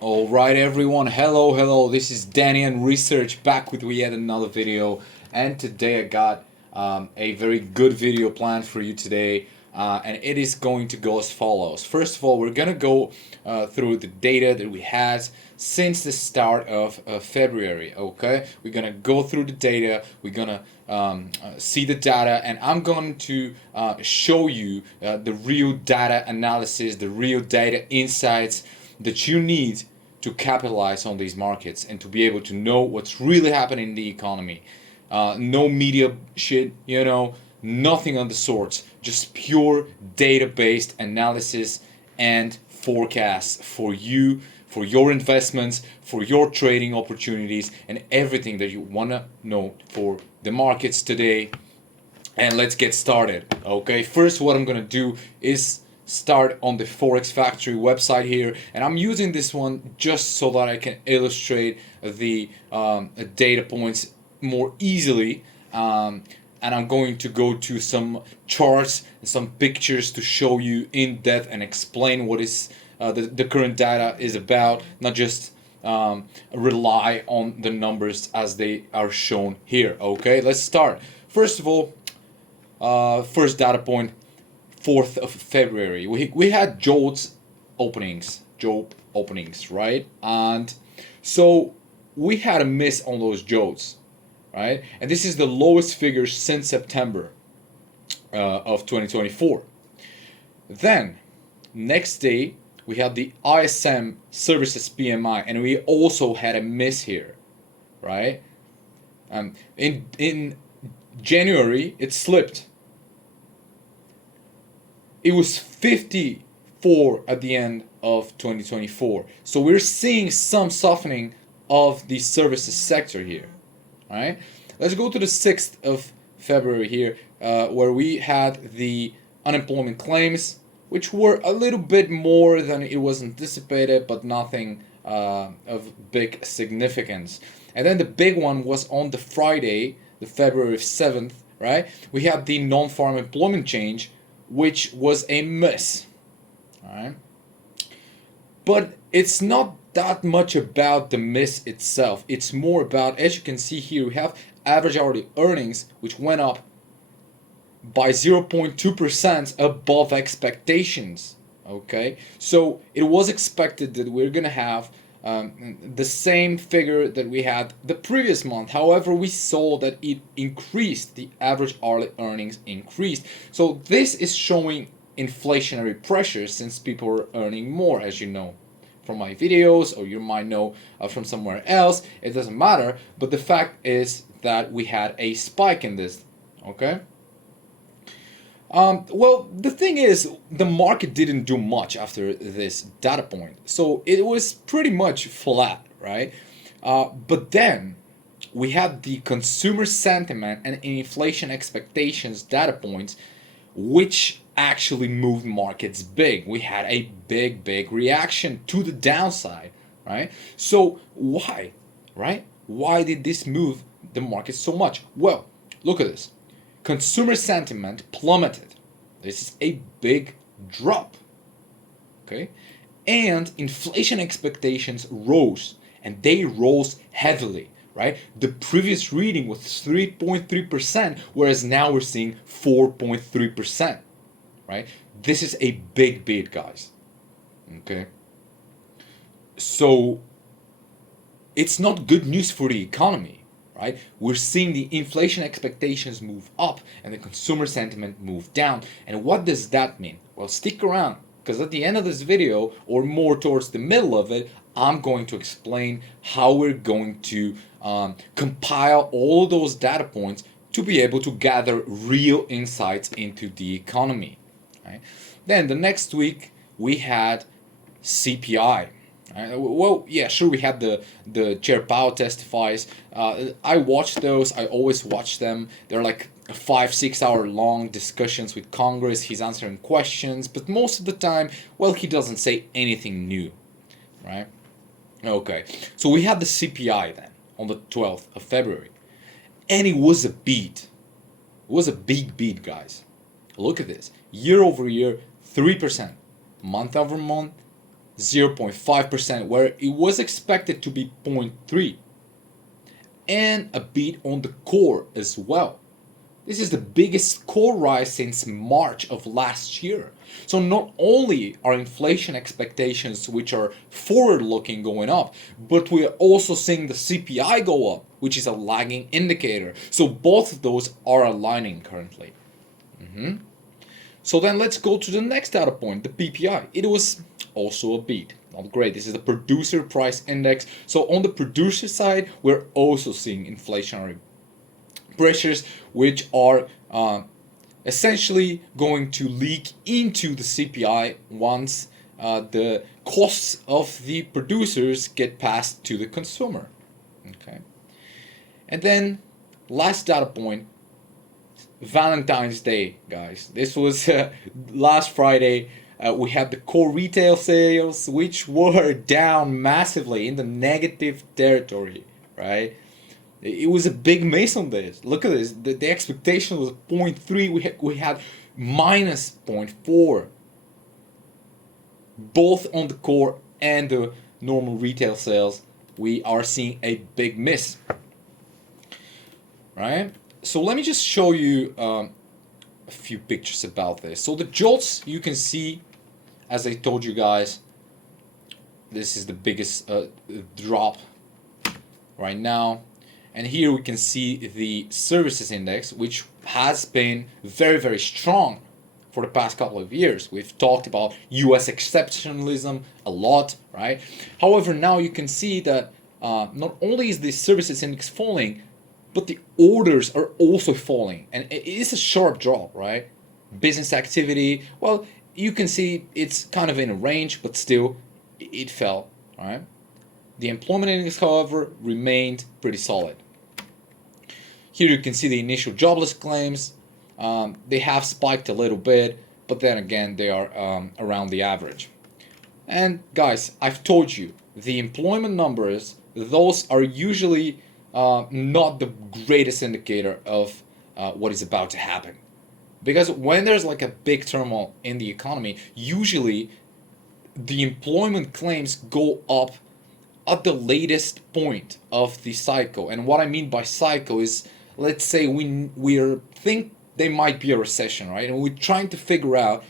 All right, everyone. Hello. This is Danny and Research back with yet another video. And today I got a very good video planned for you today. And it is going to go as follows. First of all, we're going to go through the data that we had since the start of February. Okay, we're going to go through the data. We're going to see the data, and I'm going to show you the real data analysis, the real data insights that you need to capitalize on these markets and to be able to know what's really happening in the economy. No media shit, nothing of the sorts. Just pure data-based analysis and forecasts for you, for your investments, for your trading opportunities, and everything that you want to know for the markets today. And let's get started. Okay, first what I'm gonna do is start on the Forex Factory website here, and I'm using this one just so that I can illustrate the data points more easily. And I'm going to go to some charts and some pictures to show you in depth and explain what is the current data is about, not just rely on the numbers as they are shown here. Okay, let's start. First of all, first data point, 4th of February. We had Job openings, right? And so we had a miss on those Joes, right? And this is the lowest figure since September of 2024. Then, next day, we had the ISM Services PMI, and we also had a miss here, right? In January, it slipped. It was 54 at the end of 2024. So we're seeing some softening of the services sector here. All right, let's go to the 6th of February here, where we had the unemployment claims, which were a little bit more than it was anticipated, but nothing of big significance. And then the big one was on the Friday, the February 7th, right? We had the non-farm employment change, which was a miss. All right, but it's not that much about the miss itself. It's more about, as you can see here, we have average hourly earnings, which went up by 0.2% above expectations. Okay, so it was expected that we're gonna have the same figure that we had the previous month. However, we saw that it increased, the average hourly earnings increased. So this is showing inflationary pressures since people are earning more, as you know from my videos, or you might know from somewhere else. It doesn't matter, but the fact is that we had a spike in this. Okay. Well, the thing is, the market didn't do much after this data point, so it was pretty much flat, right? But then we had the consumer sentiment and inflation expectations data points, which actually moved markets big. We had a big reaction to the downside, right? So why, right? Why did this move the market so much? Well, look at this. Consumer sentiment plummeted. This is a big drop. Okay? And inflation expectations rose, and they rose heavily, right? The previous reading was 3.3%, whereas now we're seeing 4.3%, right? This is a big beat, guys. Okay? So it's not good news for the economy. Right? We're seeing the inflation expectations move up and the consumer sentiment move down. And what does that mean? Well, stick around, because at the end of this video, or more towards the middle of it, I'm going to explain how we're going to compile all those data points to be able to gather real insights into the economy. Right? Then the next week we had CPI. Well, yeah, sure. We had the Chair Powell testifies. I watched those. I always watch them. They're like 5-6 hour long discussions with Congress. He's answering questions, but most of the time, well, he doesn't say anything new, right? Okay, so we had the CPI then on the 12th of February, and it was a beat. It was a big beat, guys. Look at this. Year over year, 3%. Month over month, 0.5%, where it was expected to be 0.3, and a beat on the core as well. This is the biggest core rise since March of last year. So not only are inflation expectations, which are forward-looking, going up, but we are also seeing the CPI go up, which is a lagging indicator. So both of those are aligning currently. So then let's go to the next data point, the PPI. It was also a beat. Not great. This is the producer price index. So on the producer side, we're also seeing inflationary pressures, which are essentially going to leak into the CPI once the costs of the producers get passed to the consumer. Okay, and then last data point, Valentine's Day, guys. This was last Friday. We had the core retail sales, which were down massively in the negative territory, right? It was a big miss on this. Look at this. The expectation was 0.3. We had minus 0.4, both on the core and the normal retail sales. We are seeing a big miss, right? So let me just show you a few pictures about this. So the jolts, you can see, as I told you guys, this is the biggest drop right now. And here we can see the services index, which has been very, very strong for the past couple of years. We've talked about US exceptionalism a lot, right? However, now you can see that not only is the services index falling, but the orders are also falling. And it is a sharp drop, right? Business activity, well, you can see it's kind of in a range, but still it fell, right? The employment index, however, remained pretty solid. Here you can see the initial jobless claims. They have spiked a little bit, but then again, they are around the average. And guys, I've told you, the employment numbers, those are usually not the greatest indicator of what is about to happen. Because when there's like a big turmoil in the economy, usually the employment claims go up at the latest point of the cycle. And what I mean by cycle is, let's say we think there might be a recession, right? And we're trying to figure out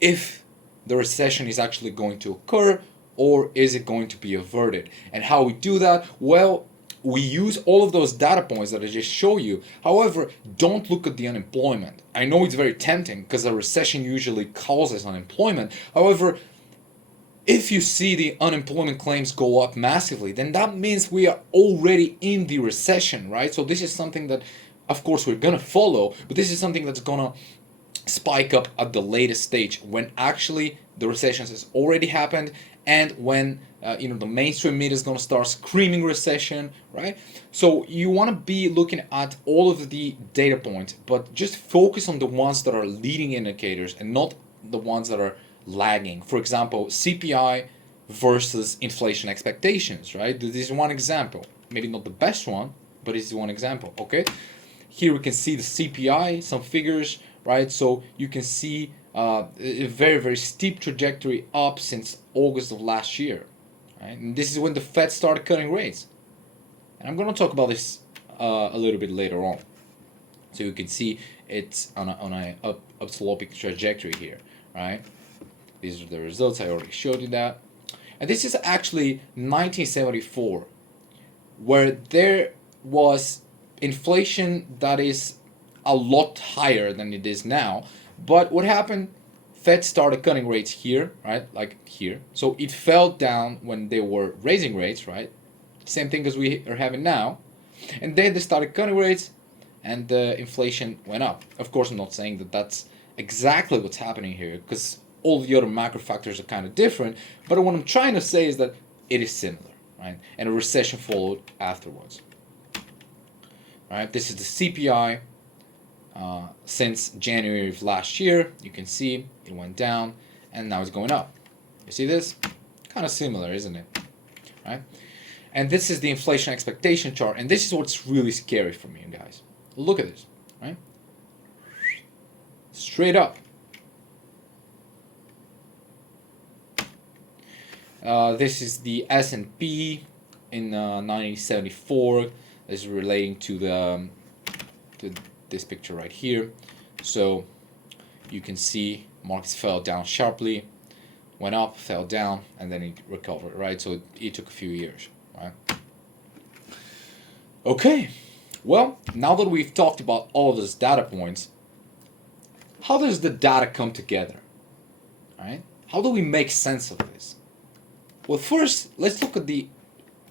if the recession is actually going to occur or is it going to be averted. And how we do that? Well, we use all of those data points that I just showed you. However, don't look at the unemployment. I know it's very tempting because a recession usually causes unemployment. However, if you see the unemployment claims go up massively, then that means we are already in the recession, right? So this is something that, of course, we're going to follow, but this is something that's going to spike up at the latest stage when actually the recession has already happened and when the mainstream media is going to start screaming recession, right? So you want to be looking at all of the data points, but just focus on the ones that are leading indicators and not the ones that are lagging. For example, CPI versus inflation expectations, right? This is one example. Maybe not the best one, but it's one example, okay? Here we can see the CPI, some figures, right? So you can see a very, very steep trajectory up since August of last year, right? And this is when the Fed started cutting rates. And I'm going to talk about this a little bit later on. So you can see it's on a upsloping trajectory here, right? These are the results. I already showed you that. And this is actually 1974, where there was inflation that is a lot higher than it is now. But what happened? Fed started cutting rates here, right? Like here. So it fell down when they were raising rates, right? Same thing as we are having now. And then they started cutting rates and the inflation went up. Of course, I'm not saying that that's exactly what's happening here because all the other macro factors are kind of different. But what I'm trying to say is that it is similar, right? And a recession followed afterwards. All right, this is the CPI since January of last year. You can see it went down and now it's going up. You see this? Kind of similar, isn't it? Right? And this is the inflation expectation chart. And this is what's really scary for me, guys. Look at this, right? Straight up. This is the S&P in 1974. This is relating to to this picture right here. So you can see markets fell down sharply, went up, fell down, and then it recovered, right? So it took a few years, right? Okay, well, now that we've talked about all of those data points, how does the data come together, right? How do we make sense of this? Well, first, let's look at the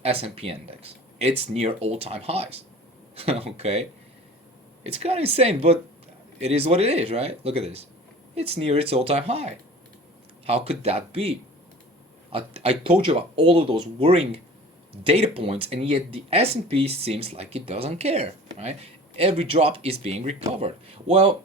S&P index. It's near all-time highs. Okay, it's kind of insane, but it is what it is, right? Look at this. It's near its all-time high. How could that be? I told you about all of those worrying data points, and yet the S&P seems like it doesn't care, right? Every drop is being recovered. Well,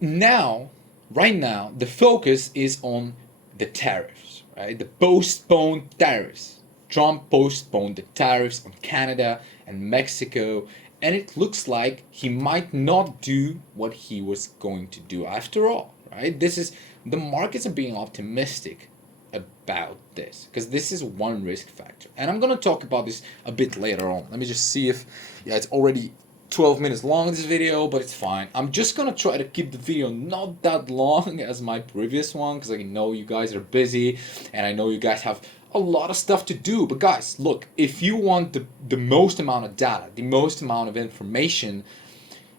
right now, the focus is on the tariffs, right? The postponed tariffs. Trump postponed the tariffs on Canada and Mexico, and it looks like he might not do what he was going to do after all, right? The markets are being optimistic about this because this is one risk factor, and I'm going to talk about this a bit later on. Let me just see if, yeah, it's already 12 minutes long, this video, but it's fine. I'm just gonna try to keep the video not that long as my previous one because I know you guys are busy and I know you guys have a lot of stuff to do. But guys, look, if you want the most amount of data, the most amount of information,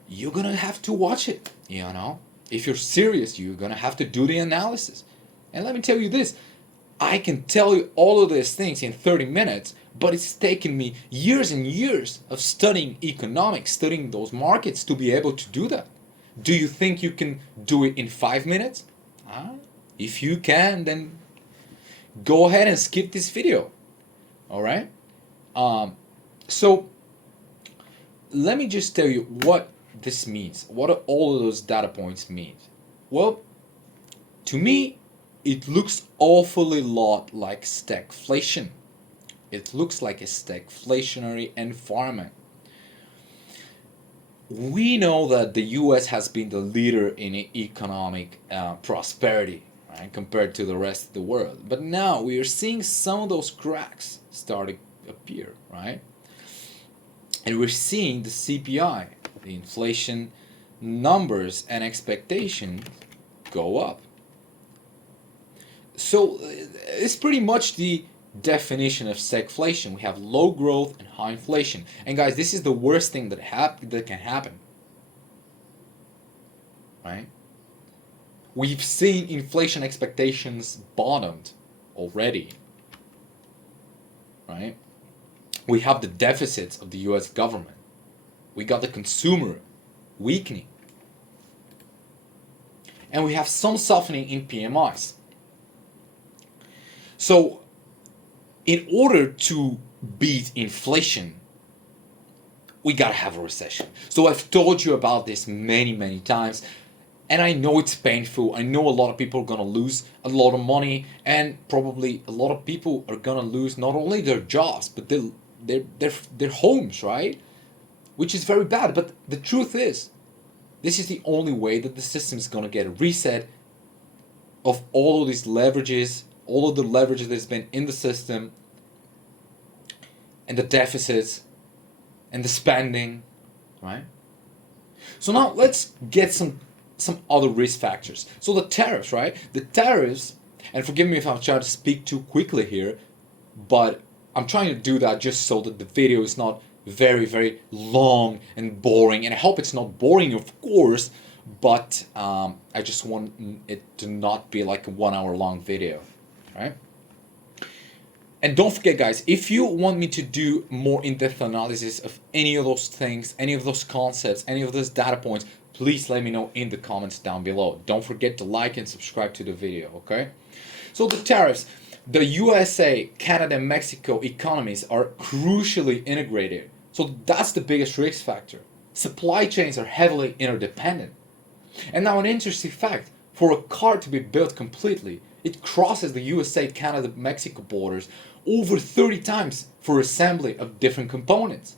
you're gonna have to watch it, you know? If you're serious, you're gonna have to do the analysis. And let me tell you this, I can tell you all of these things in 30 minutes, but it's taken me years and years of studying economics, studying those markets to be able to do that. Do you think you can do it in 5 minutes? If you can, then go ahead and skip this video. All right? So let me just tell you what this means. What are all of those data points mean? Well, to me, it looks awfully lot like stagflation. It looks like a stagflationary environment. We know that the US has been the leader in economic prosperity, right, compared to the rest of the world. But now we are seeing some of those cracks starting to appear, right? And we're seeing the CPI, the inflation numbers and expectations go up. So it's pretty much the definition of stagflation. We have low growth and high inflation. And guys, this is the worst thing that can happen. Right? We've seen inflation expectations bottomed already. Right? We have the deficits of the US government. We got the consumer weakening. And we have some softening in PMIs. So, in order to beat inflation, we gotta have a recession. So I've told you about this many, many times, and I know it's painful. I know a lot of people are gonna lose a lot of money, and probably a lot of people are gonna lose not only their jobs, but their homes, right? Which is very bad. But the truth is, this is the only way that the system is gonna get a reset of all of these leverages, all of the leverage that's been in the system, and the deficits, and the spending, right? So now let's get some other risk factors. So the tariffs, right? The tariffs, and forgive me if I'm trying to speak too quickly here, but I'm trying to do that just so that the video is not very, very long and boring. And I hope it's not boring, of course, but I just want it to not be like a 1 hour long video. Right? And don't forget, guys, if you want me to do more in-depth analysis of any of those things, any of those concepts, any of those data points, please let me know in the comments down below. Don't forget to like and subscribe to the video, okay? So the tariffs, the USA, Canada, and Mexico economies are crucially integrated. So that's the biggest risk factor. Supply chains are heavily interdependent. And now an interesting fact, for a car to be built completely, it crosses the USA, Canada, Mexico borders over 30 times for assembly of different components.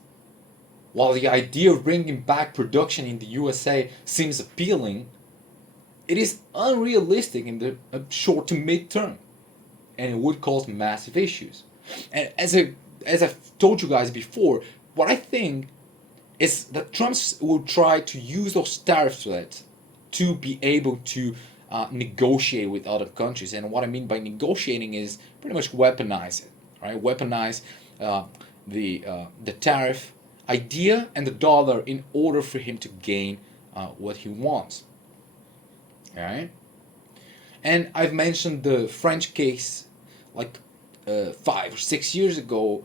While the idea of bringing back production in the USA seems appealing, it is unrealistic in the short to mid term, and it would cause massive issues. And as I've told you guys before, what I think is that Trump will try to use those tariff threats to be able to negotiate with other countries. And what I mean by negotiating is pretty much weaponize it, right? Weaponize uh, the tariff idea and the dollar in order for him to gain what he wants. All right. And I've mentioned the French case like 5 or 6 years ago.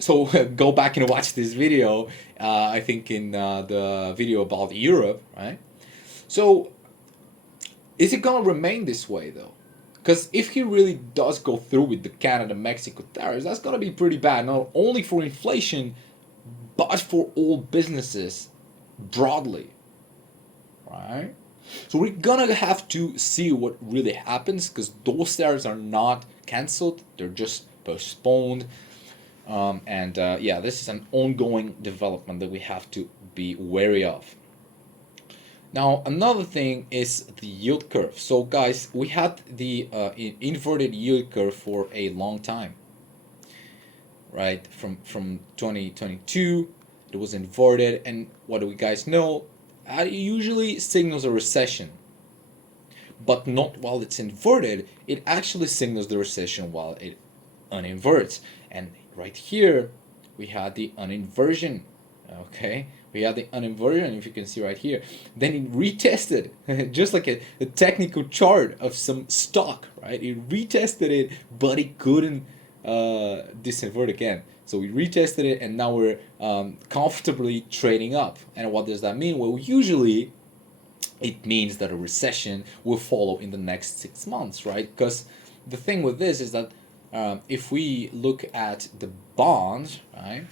So go back and watch this video. I think in the video about Europe, right? So is it gonna remain this way though? Because if he really does go through with the Canada-Mexico tariffs, that's gonna be pretty bad, not only for inflation, but for all businesses broadly, right? So we're gonna have to see what really happens, because those tariffs are not cancelled; they're just postponed. Yeah, this is an ongoing development that we have to be wary of. Now, another thing is the yield curve. So, guys, we had the inverted yield curve for a long time, right? From 2022, it was inverted, and what do we guys know? It usually signals a recession, but not while it's inverted. It actually signals the recession while it uninverts. And right here, we had the uninversion. Okay, we had the uninversion, if you can see right here. Then it retested, just like a technical chart of some stock, right? It retested it, but it couldn't disinvert again. So we retested it, and now we're comfortably trading up. And what does that mean? Well, usually it means that a recession will follow in the next 6 months, right? Because the thing with this is that if we look at the bonds, right?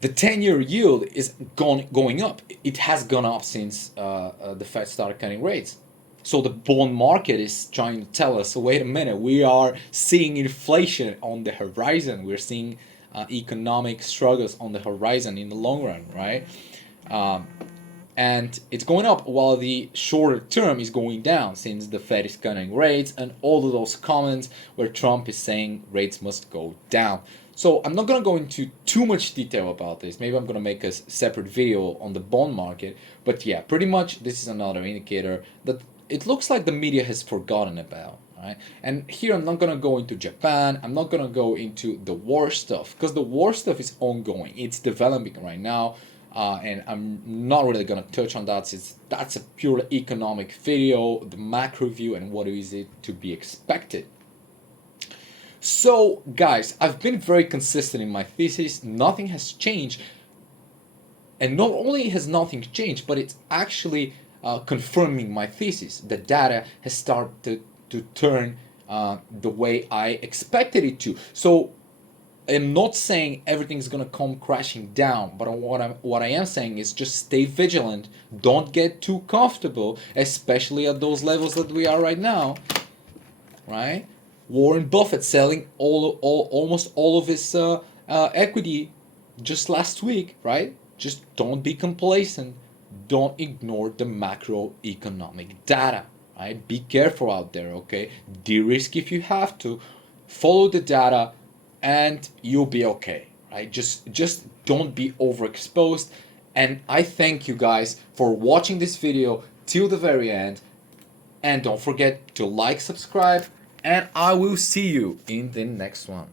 The 10-year yield is going up. It has gone up since the Fed started cutting rates. So the bond market is trying to tell us, so wait a minute, we are seeing inflation on the horizon. We're seeing economic struggles on the horizon in the long run, right? And it's going up while the shorter term is going down, since the Fed is cutting rates and all of those comments where Trump is saying rates must go down. So I'm not going to go into too much detail about this. Maybe I'm going to make a separate video on the bond market. But yeah, pretty much this is another indicator that it looks like the media has forgotten about. Right? And here I'm not going to go into Japan. I'm not going to go into the war stuff, because the war stuff is ongoing. It's developing right now. And I'm not really going to touch on that, since that's a purely economic video, the macro view, and what is it to be expected. So, guys, I've been very consistent in my thesis. Nothing has changed. And not only has nothing changed, but it's actually confirming my thesis. The data has started to turn the way I expected it to. So, I'm not saying everything's gonna come crashing down, but what I am saying is just stay vigilant. Don't get too comfortable, especially at those levels that we are right now, right? Warren Buffett selling almost all of his equity just last week, right? Just don't be complacent. Don't ignore the macroeconomic data, right? Be careful out there, okay? De-risk if you have to. Follow the data, and you'll be okay, right? Just don't be overexposed. And I thank you guys for watching this video till the very end. And don't forget to like, subscribe, and I will see you in the next one.